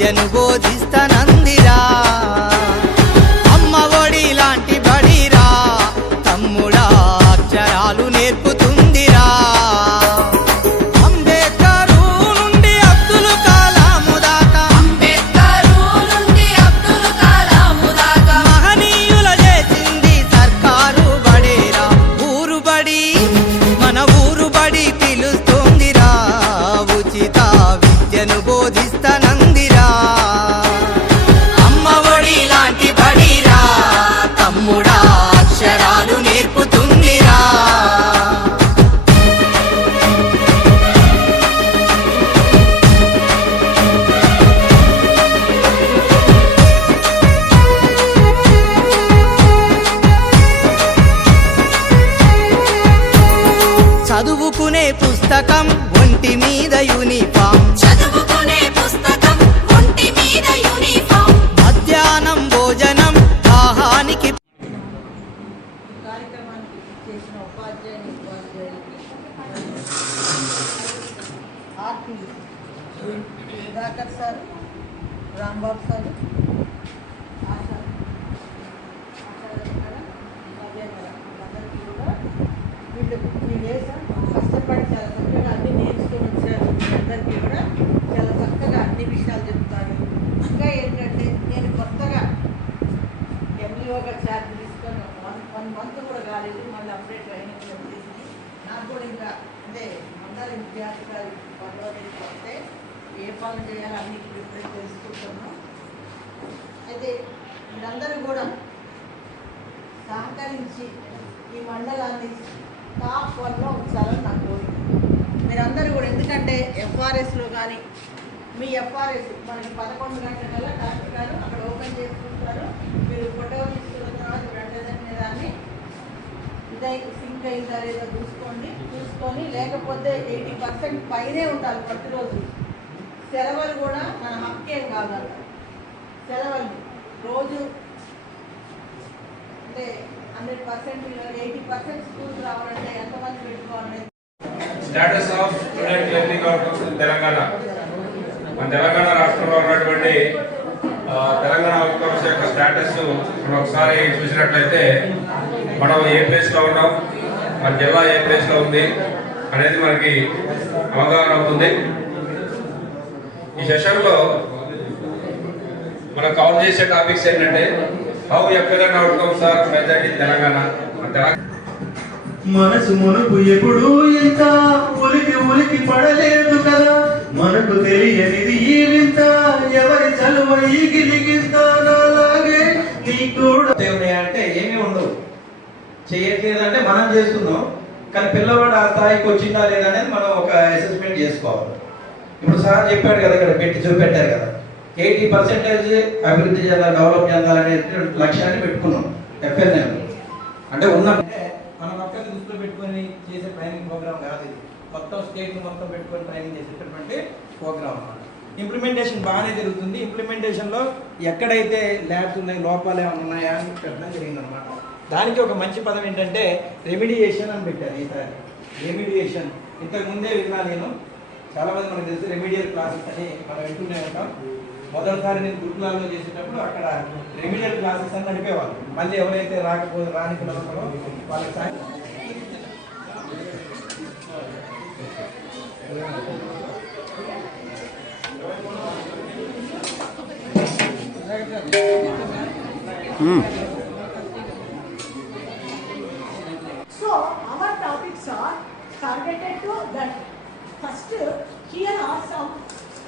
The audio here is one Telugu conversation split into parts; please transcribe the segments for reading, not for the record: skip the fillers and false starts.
విద్యను బోధిస్తానందిరా అమ్మ ఒడి లాంటి బడిరా తమ్ముడా అక్షరాలు నేర్పుతుందిరా అంబేద్కరు నుండి అబ్దుల్ కలాము దాకా మహనీయుల చేసింది సర్కారు బడేరా ఊరు బడి మన ఊరు బడి పిలుస్తుందిరా ఉచిత విద్యను బోధిస్తానందిరా అమ్మ ఒడి లాంటి బడిరా తమ్ముడా అక్షరాలు నేర్పుతుందిరా చదువుకునే పుస్తకం ఒంటి మీద యూనిఫామ్ మధ్యాహ్నం భోజనం దాహానికి కార్యక్రమానికి చేసిన ఉపాధ్యాయులకి ఆర్పి సుధాకర్ సార్, రాంబాబు సార్, అందరికీ కూడా వీళ్ళు మీ దేశం కష్టపడి చాలా చక్కగా అన్ని నేర్చుకొని వచ్చారు. అందరికీ కూడా చాలా చక్కగా అన్ని విషయాలు చెప్తారు. ఇంకా ఏంటంటే నేను కొత్తగా ఎంఈఓగా ఛార్జ్ తీసుకొని వన్ మంత్ కూడా కాలేదు, మళ్ళీ అప్పుడే ట్రైనింగ్ చేసింది. నాకు కూడా ఇంకా అంటే అందరి విద్యార్థులు పనులు వస్తే ఏ పనులు చేయాలో అన్ని ఇప్పుడే తెలుసుకుంటున్నాం. అయితే మీరందరూ కూడా సహకరించి ఈ మండలాన్ని టాప్ 1లో ఉంచాలని నా కోరిక. మీరందరూ కూడా ఎందుకంటే ఎఫ్ఆర్ఎస్లో కానీ మీ ఎఫ్ఆర్ఎస్ మనకి 11 గంటల డాక్టర్ గారు అక్కడ ఓపెన్ చేసుకుంటారు. మీరు ఫోటో తీసుకున్న తర్వాత వెంటనే దాన్ని ఇదై సింక్ అయిందా లేదో చూసుకొని లేకపోతే 80% పైనే ఉండాలి ప్రతిరోజు. సెలవులు కూడా మన హక్కేం కాదు. సెలవులు రోజు అంటే 100% 80% స్కూల్స్ రావాలంటే ఎంతమంది పెట్టుకోవాలి? Status of student learning outcomes in Telangana. మన తెలంగాణ రాష్ట్రంలో ఉన్నటువంటి తెలంగాణ అవుట్కమ్స్ యొక్క స్టేటస్ మనం ఒకసారి చూసినట్లయితే మనం ఏ ప్లేస్లో ఉన్నాం, మన జిల్లా ఏ ప్లేస్లో ఉంది అనేది మనకి అవగాహన అవుతుంది. ఈ సెషన్లో మనం కవర్ చేసే టాపిక్స్ ఏంటంటే how FLN outcomes are measured in Telangana. మనసు మునుపు ఎప్పుడు ఇంత ఉలికి పడలేదు కదా, మనకు తెలియనిది ఈ వింత, ఎవరి చలువ ఈ గిలిగింత నాలాగే నీ కూడా అంటే ఏమీ ఉండవు. చేయట్లేదంటే మనం చేస్తున్నాం, కానీ పిల్లవాడు ఆ స్థాయికి వచ్చిందా లేదనేది మనం ఒక అసెస్మెంట్ చేసుకోవాలి. ఇప్పుడు సార్ చెప్పాడు కదా, ఇక్కడ పెట్టి చూపెట్టారు కదా, 80% అభివృద్ధి చెందాలి, డెవలప్ చెందాలనే లక్ష్యాన్ని పెట్టుకున్నాం ఎఫ్ఎల్ఎం. అంటే మనం ఒక్కరి దృష్టిలో పెట్టుకొని చేసే ట్రైనింగ్ ప్రోగ్రామ్ కాదు ఇది. మొత్తం స్టేట్ మొత్తం పెట్టుకొని ట్రైనింగ్ చేసేటటువంటి ప్రోగ్రామ్ అన్నమాట. ఇంప్లిమెంటేషన్ బాగానే జరుగుతుంది. ఇంప్లిమెంటేషన్లో ఎక్కడైతే ల్యాబ్స్ ఉన్నాయి, లోపాలు ఏమైనా ఉన్నాయా అని పెట్టడం జరిగిందనమాట. దానికి ఒక మంచి పదం ఏంటంటే రెమిడియేషన్ అని పెట్టారు. ఈసారి రెమిడియేషన్ ఇంతకుముందే విన్నా నేను, చాలామంది మనకు తెలుసు రెమిడియల్ క్లాసెస్ అని మనం వింటూనే ఉంటాం. మొదటిసారి నేను గురుకులాల్లో చేసేటప్పుడు అక్కడ రెమిడియల్ క్లాసెస్ అని నడిపేవాళ్ళు. మళ్ళీ ఎవరైతే రాని పిల్లలు వాళ్ళకి So our topics are targeted to that. First, here are some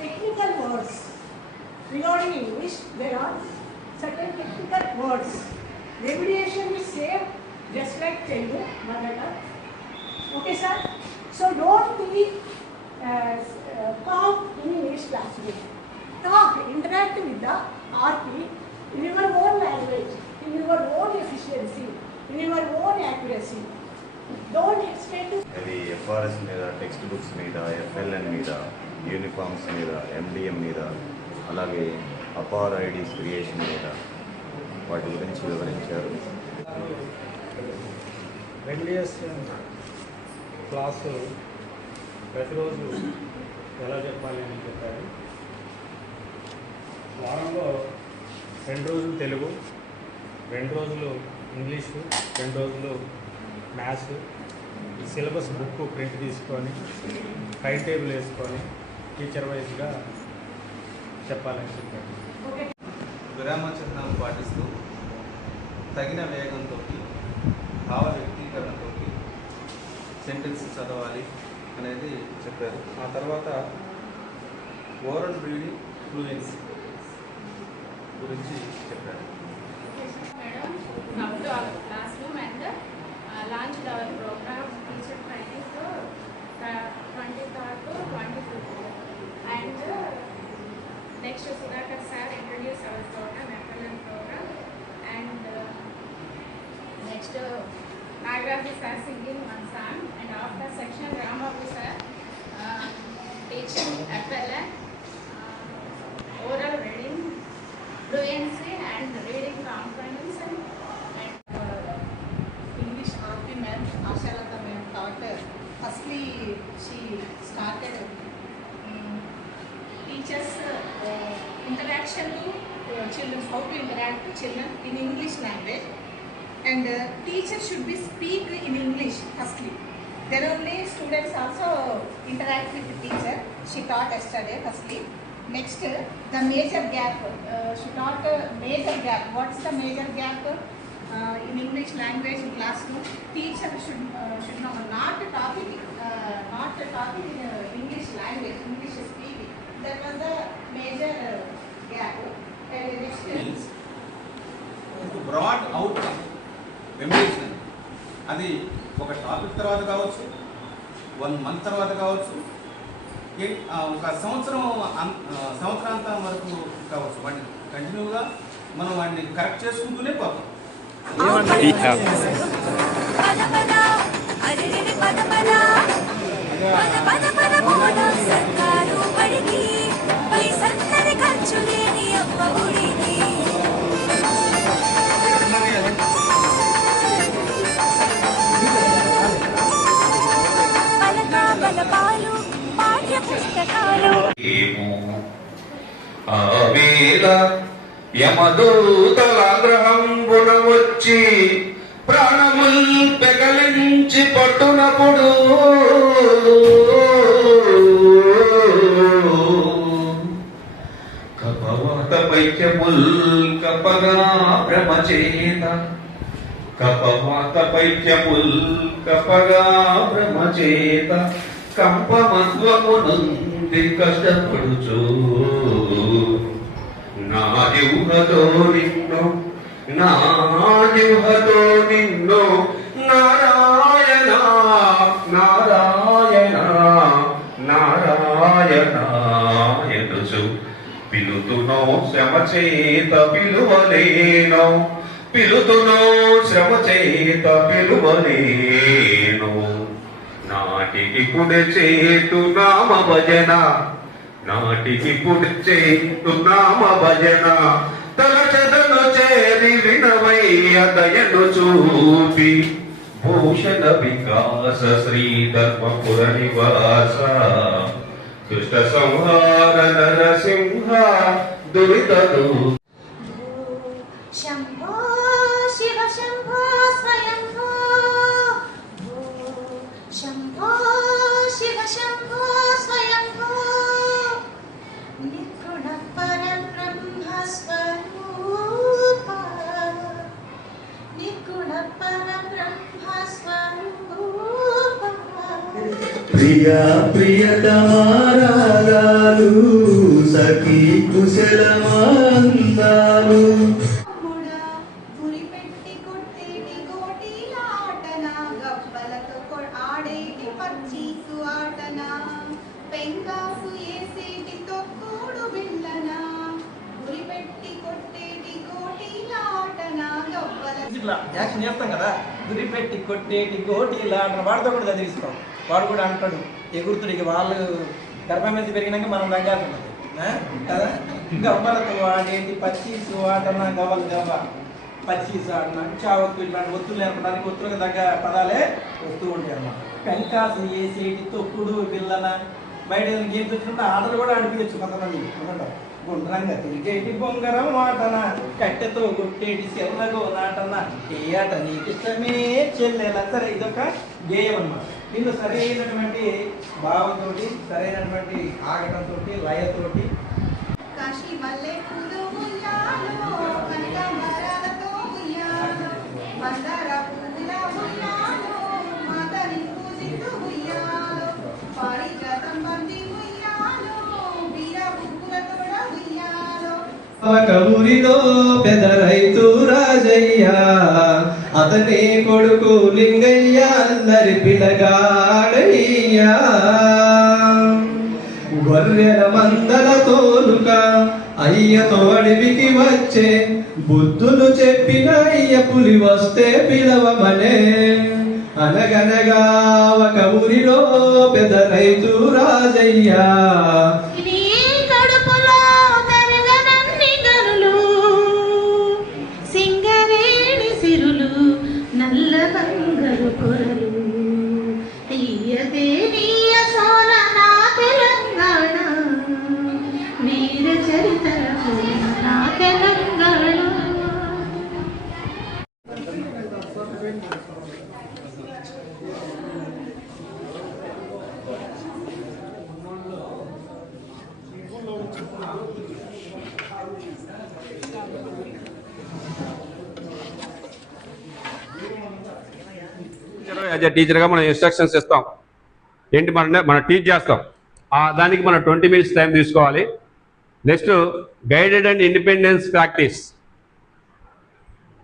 technical words. Regarding English, there are certain technical words. Remediation is same just like Telugu, Malayalam. Okay, sir? So don't be talk in English classroom. Talk, interact with the RP in your own language, in your own efficiency, in your own accuracy. Don't expect to... అది ఎఫ్ఆర్ఎస్ మీద, టెక్స్ట్ బుక్స్ మీద, ఎఫ్ఎల్ఎన్ మీద, యూనిఫామ్స్ మీద, ఎండిఎం మీద, అలాగే అపార్ ఐడీస్ క్రియేషన్ మీద వాటి గురించి వివరించారు. క్లాసు ప్రతిరోజు ఎలా చెప్పాలి అని చెప్పారు. వారంలో 2 రోజులు తెలుగు, 2 రోజులు ఇంగ్లీషు, 2 రోజులు మ్యాథ్స్. ఈ సిలబస్ బుక్ ప్రింట్ తీసుకొని టైం టేబుల్ వేసుకొని టీచర్ వైజ్గా చెప్పాలని చెప్పారు. విరామ చిహ్నాలు పాటిస్తూ తగిన వేగంతో భావ వ్యక్తీకరణతో సెంటెన్స్ చదవాలి అనేది చెప్పారు. ఆ తర్వాత ఓరల్ రీడింగ్ ఫ్లూయెన్సీ గురించి చెప్పారు. Madam, come to our classroom and launched our program teacher training to 23rd to 25th. And next Sudhakar sir introduced our program, FLN program. And next Nagaraj sir singing one song. And after section Ramabu sir teaching FLN, oral reading, fluency and reading components and English RP ma'am, Ashalata ma'am taught. Firstly, she started teachers interaction to children, how to interact with children in English language, and teacher should be speak in English firstly. Then only students also interact with the teacher. She taught yesterday firstly. Next, the major gap. She taught major gap. What's the major gap in English language in classroom? Teacher should know not talking in English language, English speaking. That was the major gap. And next, broad outcome memorization అది ఒక టాపిక్ తర్వాత కావచ్చు, 1 మంత్ తర్వాత కావచ్చు, ఒక సంవత్సరాంతం వరకు కావచ్చు. వాటిని కంటిన్యూగా మనం వాటిని కరెక్ట్ చేసుకుంటూనే పోతాం. ఆవేళ యమదూతలాగ్రహంబున వచ్చి ప్రాణముల్ పెకలించి పట్టునప్పుడు కపవాత పైత్యముల్ కపగా భ్రమచేత కపవాత పైత్యముల్ కపగా భ్రమచేత కంపమత్వమునుంది కష్టపడుచు నా జిహ్వతో నిన్ను నారాయణ నారాయణ నారాయణ ఎదుచు పిలుతునో శ్రమ చేత పిలువలేను పిలుతునో శ్రమ చేత పిలువలేను నాటికి పుడి చేతు నామ భజన నాటికి పుడి చేతు నామ భజన తలచదను చేరి వినవయ్య దయను చూపి భూషణ వికాస శ్రీ ధర్మపుర నివాస దుష్ట సంహార నరసింహ దురితను శంభో శివ శంభో స్వయంభో శంభో శివ శంభో స్వయంభో నిర్గుణ పరబ్రహ్మ స్వరూప నిర్గుణ పరబ్రహ్మ స్వరూప ప్రియా ప్రియతమారాగాలు సఖీ కుశలమందాలు గురిపెట్టి కొట్టేటి గోటీలాటన గబ్బలతో ఆడేటి పచ్చీసు ఆటన పెంకాసు ఏసేటి తొక్కుడు బిళ్ళన గురిపెట్టి కొట్టేటి గోటీలాటన గబ్బల ఇట్లా యాక్షన్ చేస్తాం కదా, గురిపెట్టి కొట్టేటి గోటీలా అంటారు. వాడితో కూడా చదివిస్తాం. వాడు కూడా అంటాడు ఎగురుతుడికి, వాళ్ళు గర్భం మీద పెరిగినాక మనం తగ్గాల్సింది కదా. గవ్వలతో ఆడేటి పచ్చీసు ఆటన గవ్వలు గవ్వ పచ్చీసు ఆటన చావత్తు ఇట్లాంటి ఒత్తులు నేర్పడానికి ఒత్తులకు తగ్గ పదాలే వస్తూ ఉంటాయి అన్నమాట. పెంకాసు వేసేటి తొక్కుడు పిల్లన బయట గేమ్స్ వచ్చినప్పుడు ఆటలు కూడా ఆడిపించచ్చు కొంతమంది అన్నమాట. గుండ్రంగా తిరిగేటి బొంగరం మాటన కట్టెతో కొట్టేటి సెల్లగో నాటన ఏ ఆట నీకిష్టమే చెల్లెల. సరే ఇదొక గేయం అన్నమాట. దీనిలో సరైనటువంటి భావంతోటి సరైనటువంటి ఆగటంతో లయతోటి కాశీ మల్లె పూలు ఉయ్యాలో కనకాంబరాలతో ఉయ్యాలో మందార పూల ఉయ్యాలో మాతని పూజిస్తూ ఉయ్యాలో పారిజాతం బంతి ఉయ్యాలో వీర బుక్కులతోడ ఉయ్యాలో. ఒక ఊరిలో పెద్ద రైతు రాజయ్య, అతని కొడుకు లింగయ్య అందరి పిల్లగాడయ్యా. గొర్రెల మందల తోలుక అయ్యతో అడవికి వచ్చే, బుద్ధులు చెప్పిన అయ్య పులి వస్తే పిలవమనే. అనగనగా ఒక ఊరిలో పెద్ద రైతు రాజయ్య, నల్ల బంగారు పొరలు తీయదే నీయ సోన నా తెలంగాణ వీర చరితల నా తెలంగాణ. యాజ్ ఎ టీచర్గా మనం ఇన్స్ట్రక్షన్స్ ఇస్తాం, ఏంటి మనం టీచ్ చేస్తాం, దానికి మనం 20 minutes టైం తీసుకోవాలి. Next guided and independence practice.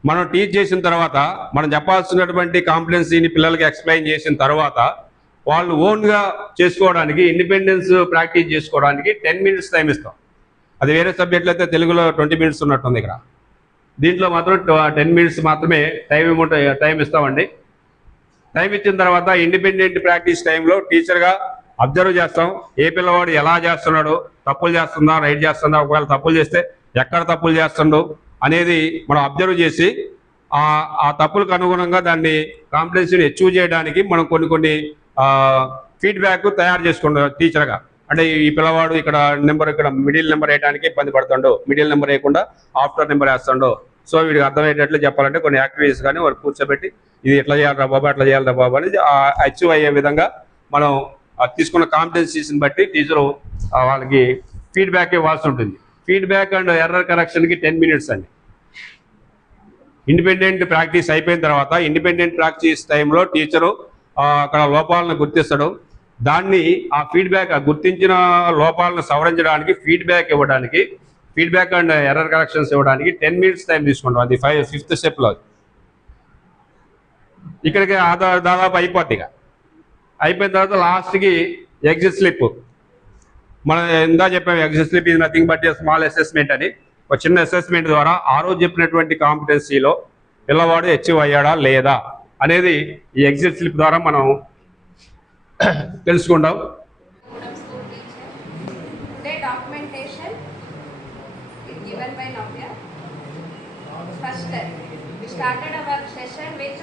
మనం టీచ్ చేసిన తర్వాత మనం చెప్పాల్సినటువంటి కాంపిటెన్సీని పిల్లలకి ఎక్స్ప్లెయిన్ చేసిన తర్వాత వాళ్ళు ఓన్గా చేసుకోవడానికి ఇండిపెండెన్స్ ప్రాక్టీస్ చేసుకోవడానికి 10 minutes టైం ఇస్తాం. అది వేరే సబ్జెక్టులు అయితే తెలుగులో 20 minutes ఉన్నట్టుంది. ఇక్కడ దీంట్లో మాత్రం 10 minutes మాత్రమే టైం ఇస్తామండి. టైం ఇచ్చిన తర్వాత ఇండిపెండెంట్ ప్రాక్టీస్ టైంలో టీచర్గా అబ్జర్వ్ చేస్తాం, ఏ పిల్లవాడు ఎలా చేస్తున్నాడు, తప్పులు చేస్తుందా రైట్ చేస్తుందా, ఒకవేళ తప్పులు చేస్తే ఎక్కడ తప్పులు చేస్తుండో అనేది మనం అబ్జర్వ్ చేసి ఆ తప్పులకు అనుగుణంగా దాన్ని కాంపిటెన్సీని అచీవ్ చేయడానికి మనం కొన్ని ఫీడ్బ్యాక్ తయారు చేసుకుంటాం టీచర్గా. అంటే ఈ పిల్లవాడు ఇక్కడ మిడిల్ నెంబర్ వేయడానికి ఇబ్బంది పడుతుండో, మిడిల్ నెంబర్ వేయకుండా ఆఫ్టర్ నెంబర్ వేస్తుండో, సో వీడికి అర్థమయ్యేటట్లు చెప్పాలంటే కొన్ని యాక్టివిటీస్ కానీ వారు కూర్చోబెట్టి ఇది ఎట్లా చేయాలరా బాబా అట్లా చేయాలరా బాబా అనేది అచీవ్ అయ్యే విధంగా మనం తీసుకున్న కాంపిటెన్సీస్ని బట్టి టీచరు వాళ్ళకి ఫీడ్బ్యాక్ ఇవ్వాల్సి ఉంటుంది. ఫీడ్బ్యాక్ అండ్ ఎర్రర్ కరెక్షన్కి 10 minutes అండి. ఇండిపెండెంట్ ప్రాక్టీస్ అయిపోయిన తర్వాత ఇండిపెండెంట్ ప్రాక్టీస్ టైంలో టీచరు అక్కడ లోపాలను గుర్తిస్తాడు. దాన్ని ఆ ఫీడ్బ్యాక్ గుర్తించిన లోపాలను సవరించడానికి ఫీడ్బ్యాక్ అండ్ ఎర్రర్ కరెక్షన్స్ ఇవ్వడానికి 10 minutes టైం తీసుకుంటాం. అది 5th స్టెప్లో. ఇక్కడికి దాదాపు అయిపోద్ది. ఇక అయిపోయిన తర్వాత లాస్ట్కి ఎగ్జిట్ స్లిప్. మనం ఇందా చెప్పాము, ఎగ్జిట్ స్లిప్ ఇది నథింగ్ బట్ స్మాల్ అసెస్మెంట్ అని. ఒక చిన్న అసెస్మెంట్ ద్వారా ఆ రోజు చెప్పినటువంటి కాంపిటెన్సీలో పిల్లవాడు అచీవ్ అయ్యాడా లేదా అనేది ఈ ఎగ్జిట్ స్లిప్ ద్వారా మనం తెలుసుకుంటాం. We started our session with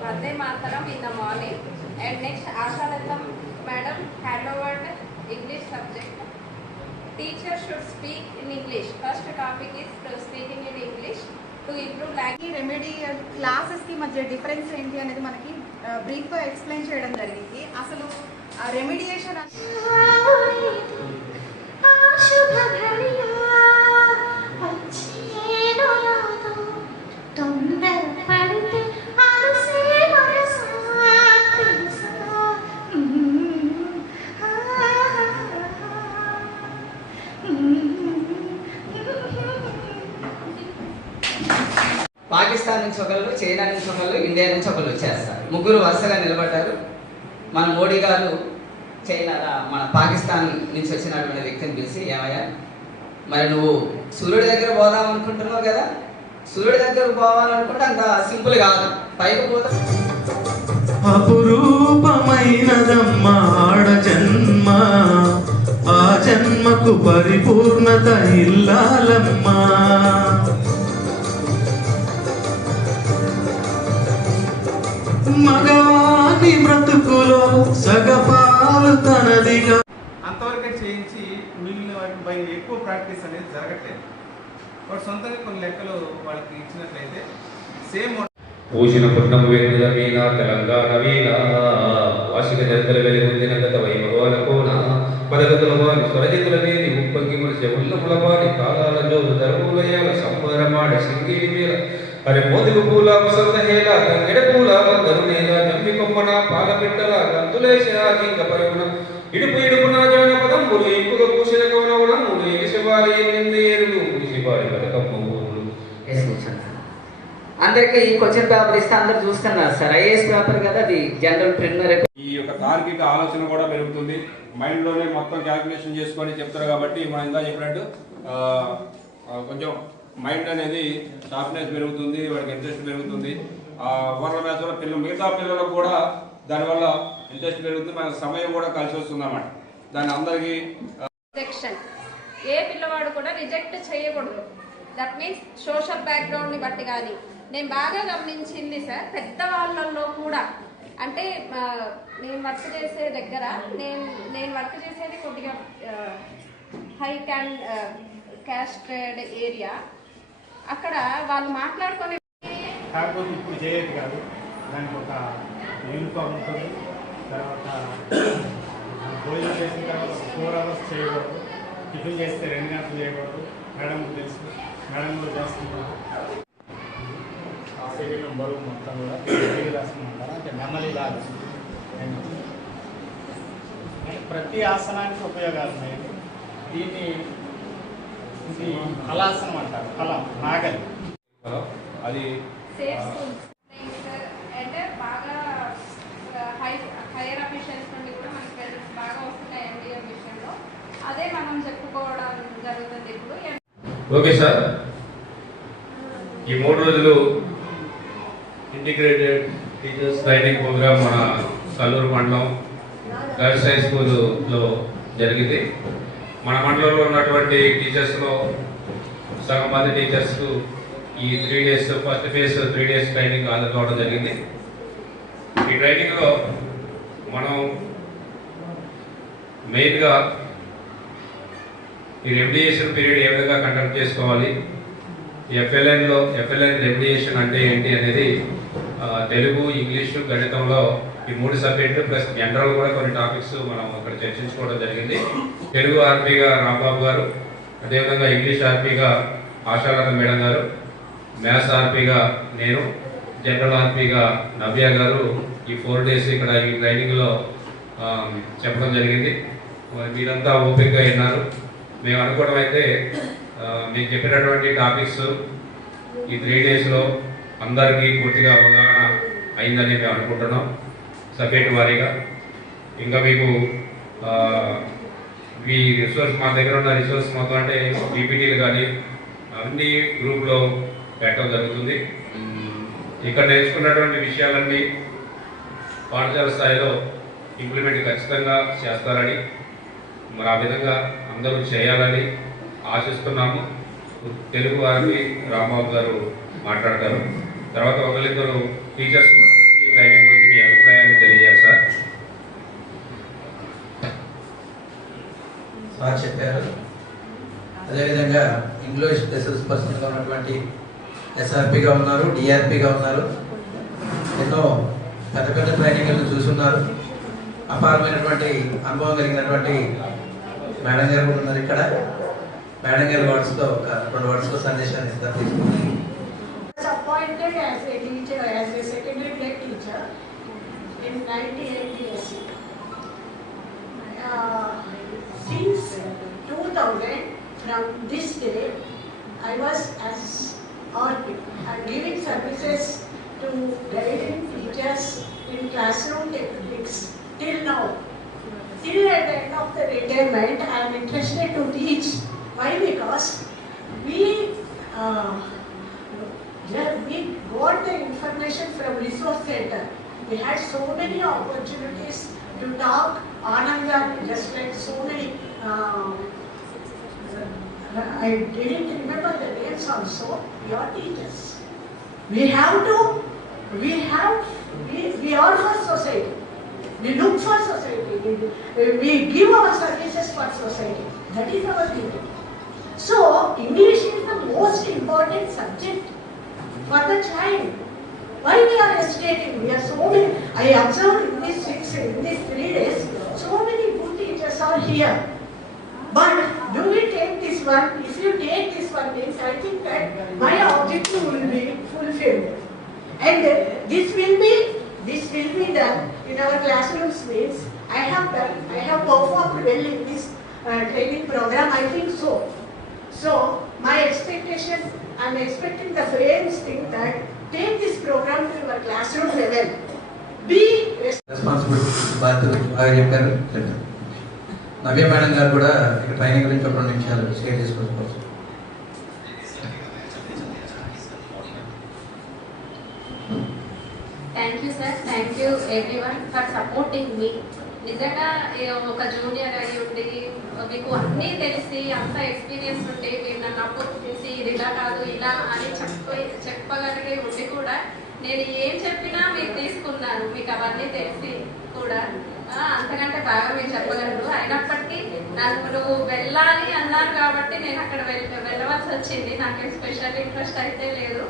Vande Mataram in the morning, and next Asha Latam madam handovered English subject. Teacher should speak in English. First topic is speaking in English to improve language. Remedy classes కి మధ్య డిఫరెన్స్ ఏంటి అనేది మనకి బ్రీఫ్ గా ఎక్స్ప్లెయిన్ చేయడం జరిగింది. అసలు రెమెడియేషన్ పాకిస్తాన్ నుంచి ఒకళ్ళు, చైనా నుంచి ఒకళ్ళు, ఇండియా నుంచి ఒకళ్ళు వచ్చేస్తారు. ముగ్గురు వరుసగా నిలబడ్డారు. మన మోడీ గారు మన పాకిస్తాన్ నుంచి వచ్చినటువంటి వ్యక్తిని పిలిచి, ఏమయ్యా మరి నువ్వు సూర్యుడి దగ్గర పోదాం అనుకుంటున్నావు కదా, సూర్యుడి దగ్గర పోవాలనుకుంటే అంత సింపుల్ కాదు, పైకి పోతా. అపురూపమైనదమ్మా ఆడ జన్మ, ఆ జన్మకు పరిపూర్ణత ఇల్లాలమ్మా. మగవాని బ్రతుకులో సగపాలు తనదిగా అంతవరకే చేయించి మిగిలిన వాటిని ఎక్కువ ప్రాక్టీస్ అనేది జరగట్లేదు. వాడు సొంతంగా కొన్ని లెక్కలు వాళ్ళకి ఇచ్చినట్లయితే సేమ్ పూసిన పుట్నం వేణుల వీణ తెలంగాణ వీణ వార్షిక జనతల వెలుగుందిన గత వైభవాల కోన పదగతుల వారి స్వరజితుల వేది ఉప్పొంగి ముడిసే ఉల్లముల వారి కాలాల జోలు ధర్మూలయాల సంబరమాడ సింగిడి మేళ అరే మోదుగు పూల వసంత హేళ గంగెడ పూల ధరునేల జమ్మి కొమ్మన పాల పిట్టల గంతులేసే ఆగింక పరుగున ఇడుపు ఇడుపున జానపదములు ఇంపుగా పూసిన కవనవనములు ఎగిసివారి ఎన్నింది ఏరులు ముగిసివారి బతుకమ్మ ఊరులు. అందరికి ఈ క్వశ్చన్ పేపర్ ఇస్తే అందరు చూస్తున్నారు సార్. ఐఏఎస్ పేపర్ కదా, అది జనరల్ ప్రిలిమినరీ. ఈ యొక్క తార్కిక ఆలోచన కూడా పెరుగుతుంది. మైండ్లోనే మొత్తం క్యాల్కులేషన్ చేసుకొని చెప్తారు కాబట్టి మనం ఇందా చెప్పినట్టు కొంచెం మైండ్ అనేది షార్ప్నెస్ పెరుగుతుంది, వాడికి ఇంట్రెస్ట్ పెరుగుతుంది. ఓవర్ల మ్యాథ్స్ వల్ల మిగతా పిల్లలకు కూడా దానివల్ల ఇంట్రెస్ట్ పెరుగుతుంది, మనకు సమయం కూడా కలిసి వస్తుంది అన్నమాట. దాన్ని అందరికీ రిజెక్షన్ ఏ పిల్లవాడు కూడా రిజెక్ట్ చేయకూడదు. దట్ మీన్స్ సోషల్ బ్యాక్గ్రౌండ్ని బట్టి కానీ నేను బాగా గమనించింది సార్, పెద్దవాళ్ళల్లో కూడా అంటే నేను వర్క్ చేసే దగ్గర నేను వర్క్ చేసేది కొద్దిగా హై క్యాస్టెడ్ ఏరియా. అక్కడ వాళ్ళు మాట్లాడుకొని కాకపోతే ఇప్పుడు చేయదు కాదు, దానికి ఒక యూనిఫామ్ ఉంటుంది. తర్వాత భోజనం చేసిన తర్వాత 4 hours చేయకూడదు, టిఫిన్ చేస్తే 2 గంటలు చేయకూడదు. మేడంకు తెలుసు, మేడం కూడా చేస్తున్నారు. శరీరం బరువు మొత్తం కూడా రాసుకుంటారు, అంటే నెమ్మది లాగా ప్రతి ఆసనానికి ఉపయోగాలు ఉన్నాయి. దీన్ని ఇది హలాసనం అంటారు, హలం నాగలి. అది అంటే బాగా హైయర్ అఫీషియల్స్ నుండి కూడా మనకి క్రెడిట్స్ బాగా వస్తున్నాయి ఎండిఎం విషయంలో. అదే మనం చెప్పుకోవడం జరుగుతుంది ఇప్పుడు. ఓకే సార్, ఈ 3 రోజులు ఇంటిగ్రేటెడ్ టీచర్స్ ట్రైనింగ్ ప్రోగ్రామ్ మన కల్లూరు మండలం గర్ల్స్ హై స్కూల్లో జరిగింది. మన మండలంలో ఉన్నటువంటి టీచర్స్లో సగం మంది టీచర్స్కు ఈ 3 days first phase 3 days training హాజరు కావడం జరిగింది. ఈ ట్రైనింగ్లో మనం మెయిన్గా ఈ రెమిడియేషన్ పీరియడ్ ఏ విధంగా కండక్ట్ చేసుకోవాలి, ఎఫ్ఎల్ఎన్ రెమిడియేషన్ అంటే ఏంటి అనేది తెలుగు, ఇంగ్లీషు, గణితంలో ఈ 3 సబ్జెక్టులు ప్లస్ జనరల్ కూడా కొన్ని టాపిక్స్ మనం అక్కడ చర్చించుకోవడం జరిగింది. తెలుగు ఆర్పీగా రాంబాబు గారు, అదేవిధంగా ఇంగ్లీష్ ఆర్పీగా ఆశాలత మేడం గారు, మ్యాథ్స్ ఆర్పీగా నేను, జనరల్ ఆర్పీగా నవ్య గారు ఈ 4 days ఇక్కడ ఈ ట్రైనింగ్లో చెప్పడం జరిగింది. మీరంతా ఓపికగా విన్నారు. మేము అనుకోవడం అయితే మీకు చెప్పినటువంటి టాపిక్స్ ఈ 3 daysలో అందరికీ పూర్తిగా అవగాహన అయిందని మేము అనుకుంటున్నాం సబ్జెక్ట్ వారీగా. ఇంకా మీకు ఈ రిసోర్స్ మా దగ్గర ఉన్న రిసోర్స్ మొత్తం అంటే పీపీటీలు కానీ అన్ని గ్రూప్లో పెట్టడం జరుగుతుంది. ఇక్కడ నేర్చుకున్నటువంటి విషయాలన్నీ పాఠశాల స్థాయిలో ఇంప్లిమెంట్ ఖచ్చితంగా చేస్తారని, మరి ఆ విధంగా అందరూ చేయాలని ఆశిస్తున్నాము. తెలుగు ఆర్పీ రాంబాబు గారు మాట్లాడతారు. తర్వాత ఒకరిద్దరు టీచర్స్ కూడా వచ్చి ట్రైనింగ్ గురించి మీ అభిప్రాయాన్ని తెలియజేస్తారు. సార్ చెప్పారు. అదేవిధంగా ఇంగ్లీష్ స్పెషల్ పర్సన్గా ఉన్నటువంటి ఎస్ఆర్పిగా ఉన్నారు, డిఆర్పిగా ఉన్నారు. ఎన్నో పెద్ద పెద్ద ట్రైనింగ్లను చూస్తున్నారు. అపారమైనటువంటి అనుభవం కలిగినటువంటి మేడం గారు కూడా ఉన్నారు ఇక్కడ. మేడం గారి వర్డ్స్తో ఒక 2 wordsలో సందేశాన్ని ఇస్తారు. తీసుకుని appointed as a teacher, as a secondary grade teacher in 1980. Since 2000, from this day, I was as RP and giving services to guiding teachers in classroom techniques till now. Till at the end of the retirement, I am interested to teach. Why? Because we got the information from resource center. We had so many opportunities to talk. Ananda, just like so many. I didn't remember the names also. Your teachers. We are for society. We look for society. We give our services for society. That is our duty. So, English is the most important subject for the child. Why we are hesitating? We are so many. I observed in these 3 days, so many good teachers are here. But do we take this one? If you take this one, means I think that my objective will be fulfilled. And this will be done in our classrooms. Means I have performed well in this training program. I think so. So my expectation, I am expecting the parents think that take this program to your classroom level. Be responsibility బాధ్యత బాగా చెప్పారు. నవ్య మేడం గారు కూడా ఇక్కడ ట్రైనింగ్ గురించి ఒక 2 నిమిషాలు షేర్ చేసుకోవచ్చు. Thank you sir, thank you everyone for supporting me. నిజంగా ఒక జూనియర్ అయ్యి ఉండి మీకు అన్నీ తెలిసి అంత ఎక్స్పీరియన్స్ ఉండి మీరు నన్ను అపోజ్ చేసి ఇది ఇలా కాదు ఇలా అని చెప్పగలిగే ఉండి కూడా నేను ఏం చెప్పినా మీరు తీసుకున్నారు. మీకు అవన్నీ తెలిసి కూడా అంతకంటే బాగా మీరు చెప్పగలరు. అయినప్పటికీ నువ్వు వెళ్ళాలి అన్నారు కాబట్టి నేను అక్కడ వెళ్ళవలసి వచ్చింది. నాకు స్పెషల్ ఇంట్రెస్ట్ అయితే లేదు,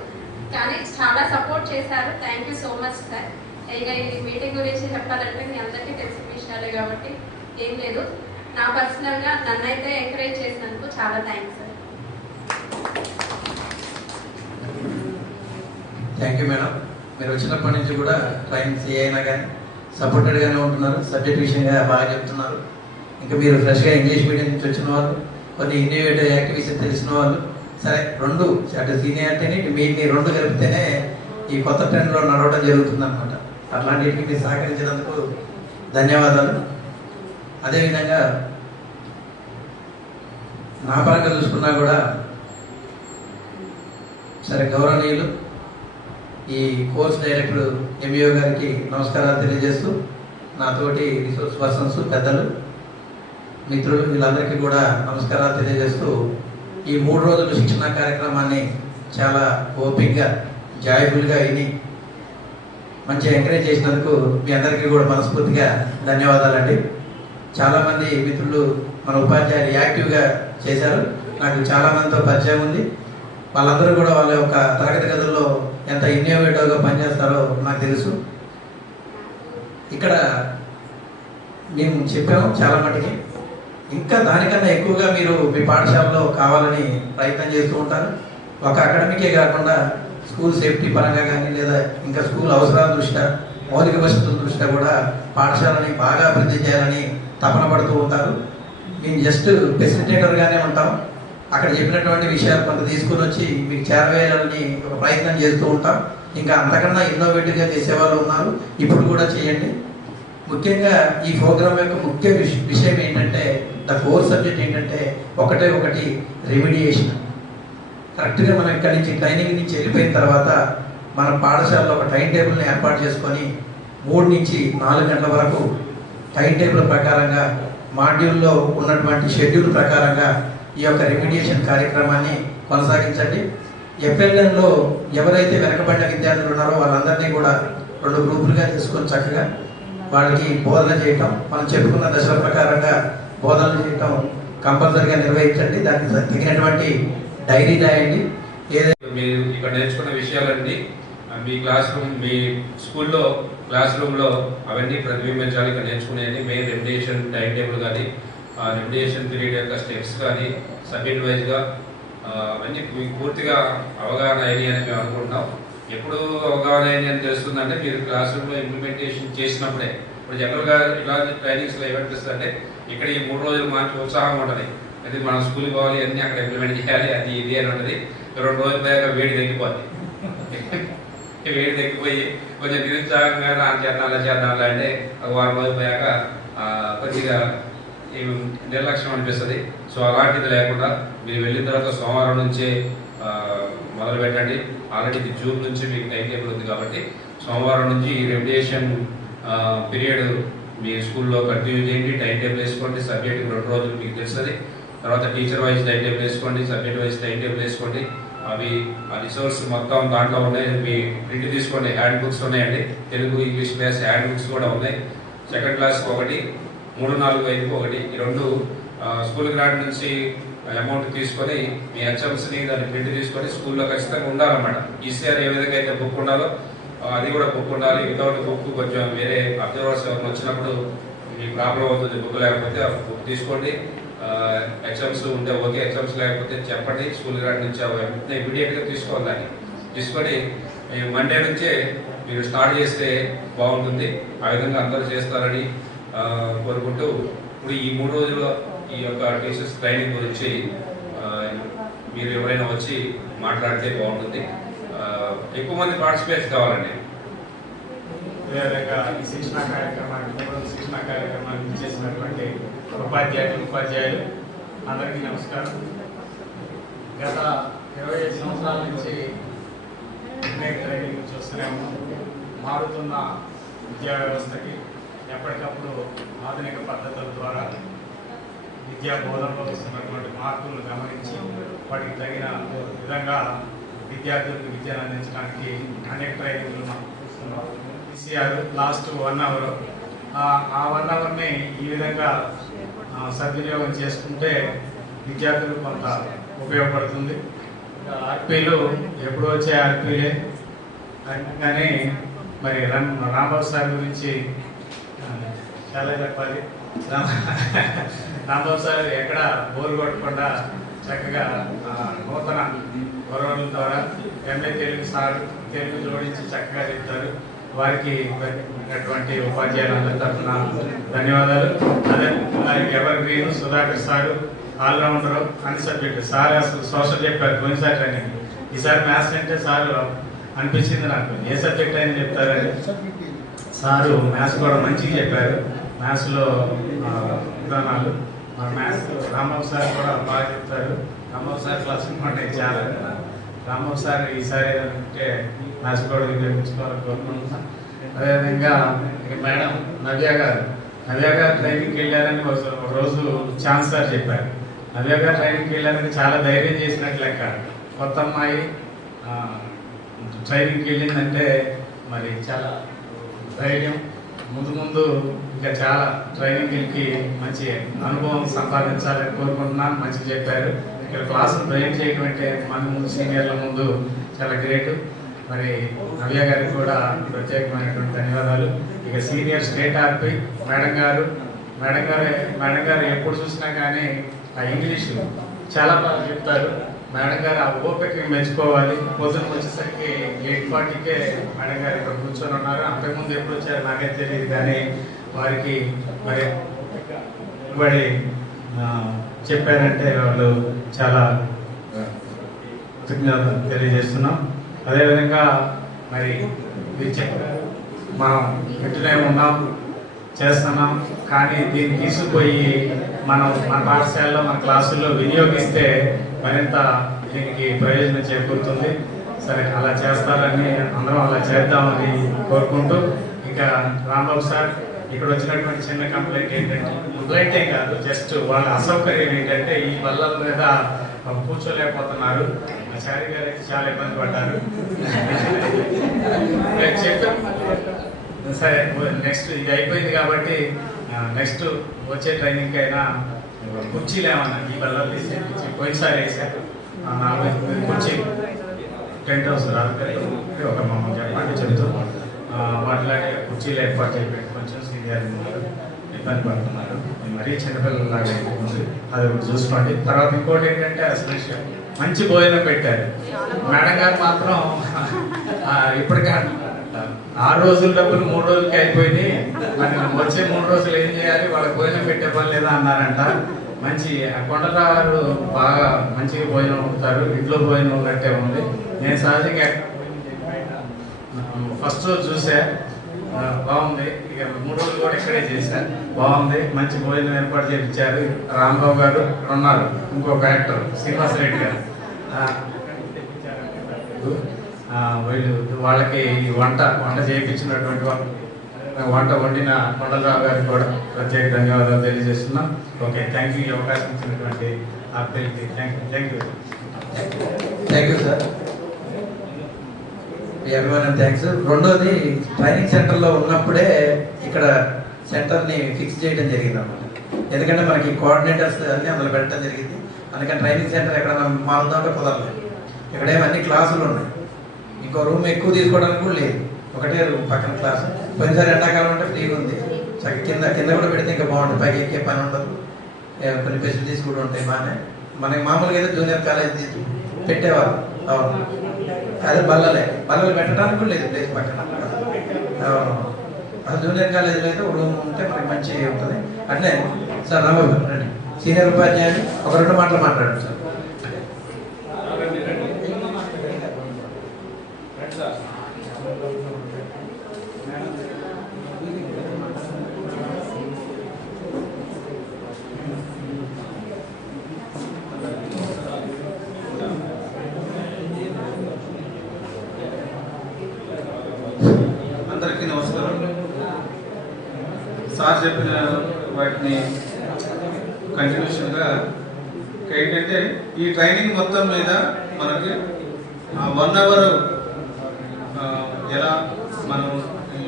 కానీ చాలా సపోర్ట్ చేశారు. Thank you so much sir. ఇక ఈ మీటింగ్ గురించి చెప్పాలంటే మీ అందరికీ తెలిసిన విషయాలే కాబట్టి ఏం లేదు. నా పర్సనల్గా నన్నైతే ఎంకరేజ్ చేసినందుకు చాలా thanks sir. Thank you madam. మీరు వచ్చినప్పటి నుంచి కూడా ట్రైనింగ్స్ ఏ అయినా కానీ సపోర్టెడ్గానే ఉంటున్నారు. సబ్జెక్ట్ విషయంగా బాగా చెప్తున్నారు. ఇంకా మీరు ఫ్రెష్గా ఇంగ్లీష్ మీడియం నుంచి వచ్చిన వాళ్ళు, కొన్ని ఇన్నోవేటివ్ యాక్టివిటీస్ తెలిసిన వాళ్ళు, సరే 2 అటు సీనియారిటీని మీ 2 కలిపితేనే ఈ కొత్త ట్రెండ్లో నడవడం జరుగుతుంది అనమాట. అట్లాంటివి మీరు సహకరించినందుకు ధన్యవాదాలు. అదేవిధంగా నా పరంగా చూసుకున్నా కూడా సరే గౌరవనీయులు ఈ కోర్స్ డైరెక్టర్ ఎంఈఓ గారికి నమస్కారాలు తెలియజేస్తూ, నాతోటి రిసోర్స్ పర్సన్స్ పెద్దలు మిత్రులు వీళ్ళందరికీ కూడా నమస్కారాలు తెలియజేస్తూ, ఈ 3 రోజుల శిక్షణ కార్యక్రమాన్ని చాలా ఓపిక్గా జాయ్ఫుల్గా విని మంచి ఎంకరేజ్ చేసినందుకు మీ అందరికీ కూడా మనస్ఫూర్తిగా ధన్యవాదాలండి. చాలామంది మిత్రులు మన ఉపాధ్యాయులు యాక్టివ్గా చేశారు. నాకు చాలామందితో పరిచయం ఉంది. వాళ్ళందరూ కూడా వాళ్ళ యొక్క తరగతి గదుల్లో ఎంత ఇన్నోవేటివ్గా పనిచేస్తారో నాకు తెలుసు. ఇక్కడ మేము చెప్పాము చాలా మటుకి, ఇంకా దానికన్నా ఎక్కువగా మీరు మీ పాఠశాలలో కావాలని ప్రయత్నం చేస్తూ ఉంటారు. ఒక అకాడమికే కాకుండా స్కూల్ సేఫ్టీ పరంగా కానీ లేదా ఇంకా స్కూల్ అవసరాల దృష్ట్యా మౌలిక వసతుల దృష్ట్యా కూడా పాఠశాలని బాగా అభివృద్ధి చేయాలని తపన పడుతూ ఉంటారు. మేము జస్ట్ ఫెసిలిటేటర్గానే ఉంటాం. అక్కడ చెప్పినటువంటి విషయాలు కొంత తీసుకుని వచ్చి మీకు చేరవేయాలని ఒక ప్రయత్నం చేస్తూ ఉంటాం. ఇంకా అంతకన్నా ఇన్నోవేటివ్గా చేసేవాళ్ళు ఉన్నారు, ఇప్పుడు కూడా చేయండి. ముఖ్యంగా ఈ ప్రోగ్రామ్ యొక్క ముఖ్య విషయం ఏంటంటే, ద కోర్ సబ్జెక్ట్ ఏంటంటే ఒకటి రెమిడియేషన్. కరెక్ట్గా మనం ఇక్కడి నుంచి ట్రైనింగ్ నుంచి వెళ్ళిపోయిన తర్వాత మన పాఠశాలలో ఒక టైం టేబుల్ని ఏర్పాటు చేసుకొని 3 నుంచి 4 గంటల వరకు టైం టేబుల్ ప్రకారంగా మాడ్యూల్లో ఉన్నటువంటి షెడ్యూల్ ప్రకారంగా ఈ యొక్క రెమిడియేషన్ కార్యక్రమాన్ని కొనసాగించండి. ఎఫ్ఎల్ఎన్లో ఎవరైతే వెనకబడిన విద్యార్థులు ఉన్నారో వాళ్ళందరినీ కూడా 2 గ్రూపులుగా తీసుకొని చక్కగా వాళ్ళకి బోధన చేయటం, మనం చెప్పుకున్న దశల ప్రకారంగా బోధనలు చేయటం కంపల్సరీగా నిర్వహించండి. దానికి తగినటువంటి డైరీ రాయండి. మీరు ఇక్కడ నేర్చుకున్న విషయాలన్నీ మీ క్లాస్ రూమ్, మీ స్కూల్లో క్లాస్ రూమ్లో అవన్నీ ప్రతిబింబించాలి. ఇక్కడ నేర్చుకునేది మెయిన్ రెమిడియేషన్ టైం టేబుల్ కానీ, రెమిడియేషన్ పీరియడ్ యొక్క స్టెప్స్ కానీ, సబ్జెక్ట్ వైజ్గా అవన్నీ మీకు పూర్తిగా అవగాహన అయినాయి అని మేము అనుకుంటున్నాం. ఎప్పుడు అవగాహన అయింది అని తెలుస్తుందంటే మీరు క్లాస్ రూమ్లో ఇంప్లిమెంటేషన్ చేసినప్పుడే. ఇప్పుడు జనరల్గా ఇలాంటి ట్రైనింగ్స్లో ఏమనిపిస్తుందంటే ఇక్కడ ఈ 3 రోజులు మంచి ఉత్సాహం ఉంటుంది. అది మనం స్కూల్కి పోవాలి, అన్నీ అక్కడ ఇంప్లిమెంట్ చేయాలి, అది ఇది అని ఉంటుంది. 2 రోజుల దాకా వేడి తగ్గిపోద్ది. వేడి తగ్గిపోయి కొంచెం నిరుత్సాహంగా చేద్దాం అంటే ఒక 1 రోజులు పోయాక కొద్దిగా నిర్లక్ష్యం అనిపిస్తుంది. సో అలాంటిది లేకుండా మీరు వెళ్ళిన తర్వాత సోమవారం నుంచే మొదలు పెట్టండి. ఆల్రెడీ ఇది జూన్ నుంచి మీకు టైం టేబుల్ ఉంది కాబట్టి సోమవారం నుంచి ఈ రెమిడియేషన్ పీరియడ్ మీ స్కూల్లో కంటిన్యూ చేయండి. టైం టేబుల్ వేసుకోండి. సబ్జెక్ట్ 2 రోజులు మీకు తెలుస్తుంది. తర్వాత టీచర్ వైజ్ టైం టేబుల్ వేసుకోండి, సబ్జెక్ట్ వైజ్ టైం టేబుల్ వేసుకోండి. అవి ఆ రిసోర్స్ మొత్తం దాంట్లో ఉన్నాయి. మీ ప్రింట్ తీసుకోండి. హ్యాండ్ బుక్స్ ఉన్నాయండి, Telugu English class hand books కూడా ఉన్నాయి. సెకండ్ క్లాస్కి 1, 3, 4, 5కి 1, ఈ 2 స్కూల్ గ్రాంట్ నుంచి అమౌంట్ తీసుకొని మీ హెచ్ఎంస్ని దాన్ని ప్రింట్ తీసుకొని స్కూల్లో ఖచ్చితంగా ఉండాలన్నమాట. ఈసీఆర్ ఏ విధంగా అయితే బుక్ ఉండాలో అది కూడా బుక్ ఉండాలి. వితౌట్ బుక్ కొంచెం వేరే అబ్జర్వర్స్ ఎవరైనా వచ్చినప్పుడు మీ ప్రాబ్లం అవుతుంది. బుక్ లేకపోతే ఆ బుక్ తీసుకోండి. ఎగ్జామ్స్ ఉంటే ఓకే, ఎగ్జామ్స్ లేకపోతే చెప్పండి. స్కూల్ గ్రాంట్ నుంచి ఇమీడియట్గా తీసుకోవాలి. దాన్ని తీసుకొని మండే నుంచే మీరు స్టార్ట్ చేస్తే బాగుంటుంది. ఆ విధంగా అందరూ చేస్తారని కోరుకుంటూ ఇప్పుడు ఈ 3 రోజులు ఈ యొక్క టీచర్స్ ట్రైనింగ్ గురించి మీరు ఎవరైనా వచ్చి మాట్లాడితే బాగుంటుంది. ఎక్కువ మంది పార్టిసిపేట్స్ కావాలండి. అదేవిధంగా ఈ శిక్షణా కార్యక్రమాన్ని చేసినటువంటి ఉపాధ్యాయులు అందరికీ నమస్కారం. గత 25 సంవత్సరాల నుంచి ట్రైనింగ్ చూస్తున్నాము. మారుతున్న విద్యా వ్యవస్థకి ఎప్పటికప్పుడు ఆధునిక పద్ధతుల ద్వారా విద్యా బోధనలో వస్తున్నటువంటి మార్పులను గమనించి వాటికి తగిన విధంగా విద్యార్థులకు విద్యను అందించడానికి అనేక ట్రైనింగ్లు మనం చూస్తున్నాం. ఈసీఆర్ లాస్ట్ 1 అవర్, ఆ 1 అవర్ని ఈ విధంగా సద్వినియోగం చేసుకుంటే విద్యార్థులకు కొంత ఉపయోగపడుతుంది. ఆర్పీలు ఎప్పుడు వచ్చే ఆర్పీలే కానీ మరి రాంబాబు సార్ గురించి చాలా చెప్పాలి. రాంబాబు సార్ ఎక్కడ బోర్ కొట్టకుండా చక్కగా నూతన వరవల ద్వారా ఎంఏ తెలుగు సార్ తెలుగు జోడించి చక్కగా చెప్తారు. వారికి అటువంటి ఉపాధ్యాయులందరి తరఫున ధన్యవాదాలు. అదే ever green Sudhakar sir all-rounder అన్ని సబ్జెక్టు. సార్ అసలు సోషల్ చెప్పారు పోయినసారి ట్రైనింగ్. ఈసారి మ్యాథ్స్ అంటే సార్ అనిపించింది నాకు, ఏ సబ్జెక్ట్ అయినా చెప్తారని. సారు మ్యాథ్స్ కూడా మంచిగా చెప్పారు. మ్యాథ్స్లో విధానాలు మ్యాథ్స్ రాంబాబు సార్ కూడా బాగా చెప్తారు. రాంబాబు సార్ క్లాస్ అంటే చాలా. రాంబాబు సార్ ఈసారి ఏదంటే మ్యాథ్స్ కూడా ఉపయోగించుకోవాలని కోరుకుంటున్నాను. అదేవిధంగా మేడం నవ్య గారు ట్రైనింగ్కి వెళ్ళారని ఒక రోజు ఛాన్స్ సార్ చెప్పారు. నవ్య గారు ట్రైనింగ్కి వెళ్ళారని చాలా ధైర్యం చేసినట్లు లెక్క. కొత్త అమ్మాయి ట్రైనింగ్కి వెళ్ళిందంటే మరి చాలా ధైర్యం. ముందు ఇంకా చాలా ట్రైనింగ్కి మంచి అనుభవం సంపాదించాలని కోరుకుంటున్నాను. మంచిగా చెప్పారు. ఇక్కడ క్లాసులు ట్రైన్ చేయడం అంటే మన ముందు సీనియర్ల ముందు చాలా గ్రేట్. మరి నవ్య గారికి కూడా ప్రత్యేకమైనటువంటి ధన్యవాదాలు. ఇక సీనియర్ స్టేట్ ఆర్పీ మేడం గారు ఎప్పుడు చూసినా కానీ ఆ ఇంగ్లీషు చాలా బాగా చెప్తారు. మేడం గారు ఆ ఓపిక మెచ్చుకోవాలి. పొద్దున వచ్చేసరికి 8:40కే మేడం గారు ఇక్కడ కూర్చొని ఉన్నారు. అంతకుముందు ఎప్పుడు వచ్చారో నాకైతే తెలియదు, కానీ వారికి మరి చెప్పారంటే వాళ్ళు చాలా కృతజ్ఞతలు తెలియజేస్తున్నాం. అదేవిధంగా మరి మనం ఇంటినే ఉన్నాం, చేస్తున్నాం, కానీ దీన్ని తీసుకుపోయి మన పాఠశాలలో మన క్లాసుల్లో వినియోగిస్తే మరింత దీనికి ప్రయోజనం చేకూరుతుంది. సరే, అలా చేస్తారని అందరం అలా చేద్దామని కోరుకుంటూ, ఇక రాంబాబు సార్ ఇక్కడ వచ్చినటువంటి చిన్న కంప్లైంట్ ఏంటంటే, కంప్లైంట్ ఏం కాదు, జస్ట్ వాళ్ళ అసౌకర్యం ఏంటంటే ఈ బల్లల మీద కూర్చోలేకపోతున్నారు. చారి గారు అయితే చాలా ఇబ్బంది పడ్డారు. సరే, నెక్స్ట్ ఇది అయిపోయింది కాబట్టి నెక్స్ట్ వచ్చే ట్రైనింగ్కి అయినా కుర్చీలు ఏమన్నా ఈ బల్లలు వేసే పోయినసారి వేసారు 4-5 కుర్చీ టెంట్ హౌస్ ఒక మమ్మల్ని చెప్పండి చెబుతూ వాటిలాగే కుర్చీలు ఏర్పాటు చేయబెట్టి కొంచెం సీనియర్ ఇబ్బంది పడుతున్నారు. మరీ చిన్నపిల్లలాగా అయిపోతుంది, అది ఒకటి చూసుకోండి. తర్వాత ఇంకోటి ఏంటంటే అసలు మంచి భోజనం పెట్టారు. మేడం గారు మాత్రం ఇప్పటికే 6 రోజుల డబ్బులు 3 రోజులకి అయిపోయింది, మరి వచ్చే 3 రోజులు ఏం చేయాలి, వాళ్ళకి భోజనం పెట్టే పని లేదా అన్నారంట. మంచి కొండరారు బాగా మంచిగా భోజనం ఉంటారు, ఇంట్లో భోజనం ఉన్నట్టే ఉంది. నేను సహజంగా ఫస్ట్ రోజు చూసా, బాగుంది. ఇక 3 రోజులు కూడా ఇక్కడే చేశాను, బాగుంది. మంచి భోజనం ఏర్పాటు చేయించారు. రాంబాబు గారు ఉన్నారు, ఇంకొక యాక్టర్ శ్రీనివాసరెడ్డి గారు, వీళ్ళు వాళ్ళకి వంట చేయించినటువంటి వంట వండిన కొండలరావు గారికి కూడా ప్రత్యేక ధన్యవాదాలు తెలియజేస్తున్నాం. Okay, thank you. ఈ అవకాశం ఇచ్చినటువంటి ఆర్పీలకి థ్యాంక్ యూ సార్. ఎవరివైనా థ్యాంక్స్. రెండోది, ట్రైనింగ్ సెంటర్లో ఉన్నప్పుడే ఇక్కడ సెంటర్ని ఫిక్స్ చేయడం జరిగింది అన్నమాట. ఎందుకంటే మనకి కోఆర్డినేటర్స్ అన్నీ అందులో పెట్టడం జరిగింది. అందుకని ట్రైనింగ్ సెంటర్ ఎక్కడ మారుతుందంటే కుదరలేదు. ఇక్కడేమో అన్ని క్లాసులు ఉన్నాయి, ఇంకో రూమ్ ఎక్కువ తీసుకోవడానికి కూడా లేదు, ఒకటే రూమ్ పక్కన క్లాస్. పోయినసారి ఎండాకాలం అంటే ఫ్రీగా ఉంది, కింద కూడా పెడితే ఇంకా బాగుంటుంది, పైకి ఎక్కే పని ఉండదు, కొన్ని ఫెసిలిటీస్ కూడా ఉంటాయి బాగానే. మనకి మామూలుగా అయితే జూనియర్ కాలేజ్ పెట్టేవారు. అవును, అదే బల్లలు పెట్టడానికి కూడా లేదు ప్లేస్ పక్కన. అసలు జూనియర్ కాలేజీలో అయితే ఒక రూమ్ ఉంటే మనకి మంచిగా ఉంటుంది. అట్లే సార్ రాంబాబు రండి, సీనియర్ ఉపాధ్యాయులు ఒక 2 మాటలు మాట్లాడండి సార్. అందరికీ నమస్కారం. సార్ చెప్పిన వాటిని కంటిన్యూషన్గా ఏంటంటే ఈ ట్రైనింగ్ మొత్తం మీద మనకి 1 అవర్ ఎలా మనం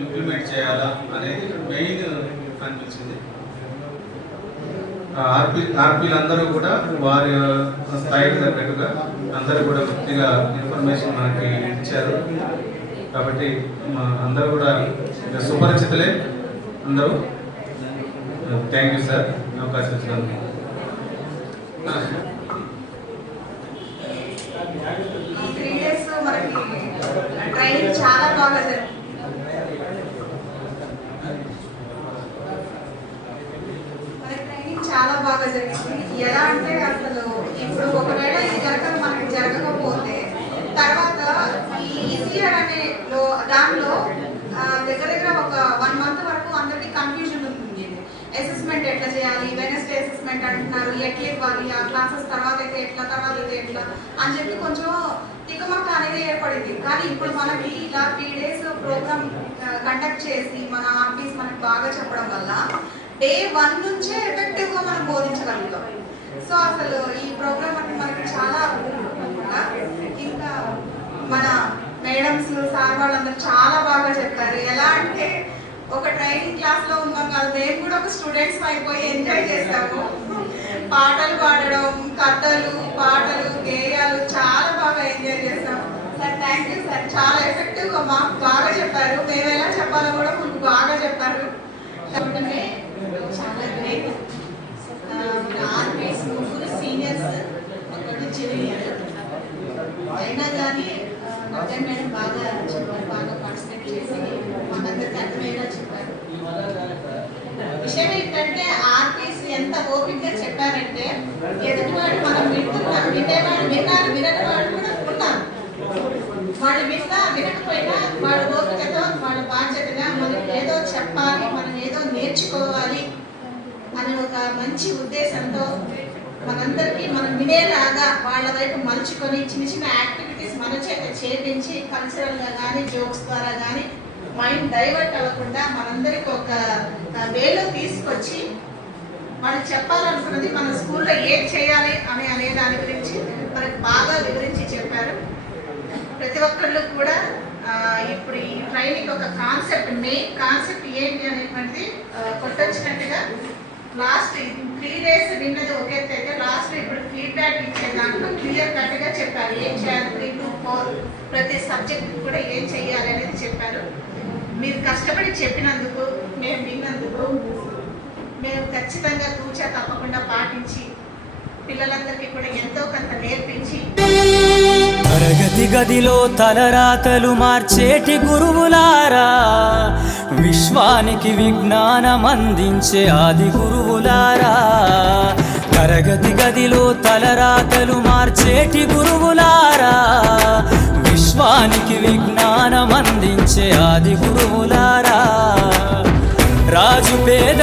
ఇంప్లిమెంట్ చేయాలా అనేది మెయిన్ అనిపించింది. ఆర్పీలు అందరూ కూడా వారి స్థాయికి తగ్గట్టుగా అందరూ కూడా పూర్తిగా ఇన్ఫర్మేషన్ మనకి ఇచ్చారు. కాబట్టి అందరూ కూడా సుపరిచితులే అందరూ. థ్యాంక్ యూ సార్ అవకాశం ఇచ్చినందుకు. ఈ 3 days మనకి ట్రైనింగ్ చాలా బాగా జరిగింది. చాలా బాగా జరిగింది. ఎలా అంటే అసలు ఇప్పుడు ఒకవేళ ఇది కనుక మనకి జరగకపోతే తర్వాత ఈ ఈజీఆర్ అనే దానిలో దగ్గర ఒక 1 month వరకు అందరికి కన్ఫ్యూజన్ ఉంటుంది. అసెస్మెంట్ ఎట్లా చేయాలి, వెనస్డే అసెస్మెంట్ అంటున్నారు, ఎట్లా ఇవ్వాలి, ఆ క్లాసెస్ తర్వాత అయితే ఎట్లా అని చెప్పి కొంచెం తికమక్క అనేది ఏర్పడింది. కానీ ఇప్పుడు మనకి ఇలా 3 days ప్రోగ్రామ్ కండక్ట్ చేసి మన ఆర్పీస్ మనకి బాగా చెప్పడం వల్ల Day 1 నుంచే ఎఫెక్టివ్ గా మనం బోధించగలుగుతాం. సో అసలు ఈ ప్రోగ్రామ్ అంటే మనకి చాలా ఇంకా మన మేడమ్స్ సార్ వాళ్ళందరూ చాలా బాగా చెప్పారు. ఎలా అంటే ఒక ట్రైనింగ్ క్లాస్ లో ఉన్నాం కదా, మేము కూడా ఒక స్టూడెంట్స్ అయిపోయి ఎంజాయ్ చేస్తాము. పాటలు పాడడం, కథలు, పాటలు, గేయాలు చాలా బాగా ఎంజాయ్ చేస్తాం. సార్ థ్యాంక్ యూ సార్, చాలా ఎఫెక్టివ్ గా మాకు బాగా చెప్పారు. మేము ఎలా చెప్పాలో కూడా మీకు బాగా చెప్పారు. చాలా గ్రేట్. ఆర్పీస్ 3 సీనియర్స్, 1 జూనియర్ అయినా కానీ నవ్యం మేడం బాగా చెప్పారు, బాగా పార్టిసిపేట్ చేసి మనందరికీ అర్థమయ్యేలా చెప్పారు. విషయం ఏంటంటే ఆర్పీస్ ఎంత ఓపికగా చెప్పారంటే ఎదుటివాడు మనం వింటున్నాం, వినేవాడు విన్నారు, వినని వాడు కూడా ఉన్నారు. వాళ్ళు వినకపోయినా వాళ్ళ ఓపికతో వాళ్ళ బాధ్యతగా మనం ఏదో చెప్పాలి, మనం ఏదో నేర్చుకోవాలి అనే ఒక మంచి ఉద్దేశంతో మనందరికీ మనం వినేలాగా వాళ్ళ వైపు మలుచుకొని చిన్న యాక్టివిటీస్ మన చేత చేపించి కల్చరల్గా కానీ జోక్స్ ద్వారా కానీ మైండ్ డైవర్ట్ అవ్వకుండా మనందరికి ఒక వేలో తీసుకొచ్చి వాళ్ళు చెప్పాలనుకున్నది మన స్కూల్లో ఏం చేయాలి అనే దాని గురించి మనకు బాగా వివరించి చెప్పారు. ప్రతి ఒక్కళ్ళు కూడా ఇప్పుడు ఈ ట్రైనింగ్ ఒక మెయిన్ కాన్సెప్ట్ ఏంటి అనేటువంటిది కొట్టొచ్చినట్టుగా లాస్ట్ 3 days విన్నది ఒక ఎత్తు అయితే లాస్ట్ ఇప్పుడు ఫీడ్బ్యాక్ ఇచ్చే దాంట్లో క్లియర్ కట్గా చెప్పారు. ఏం చేయాలి 3 to 4 ప్రతి సబ్జెక్ట్ కూడా ఏం చేయాలి అనేది చెప్పారు. మీరు కష్టపడి చెప్పినందుకు, మేము విన్నందుకు మేము ఖచ్చితంగా తూచా తప్పకుండా పాటించి పిల్లలందరికీ కూడా ఎంతో కొంత నేర్పించి తరగతి గదిలో తలరాతలు మార్చేటి గురువులారా, విశ్వానికి విజ్ఞానం అందించే ఆది గురువులారా. తరగతి గదిలో తలరాతలు మార్చేటి గురువులారా, విశ్వానికి విజ్ఞానం అందించే ఆది గురువులారా. రాజు పేద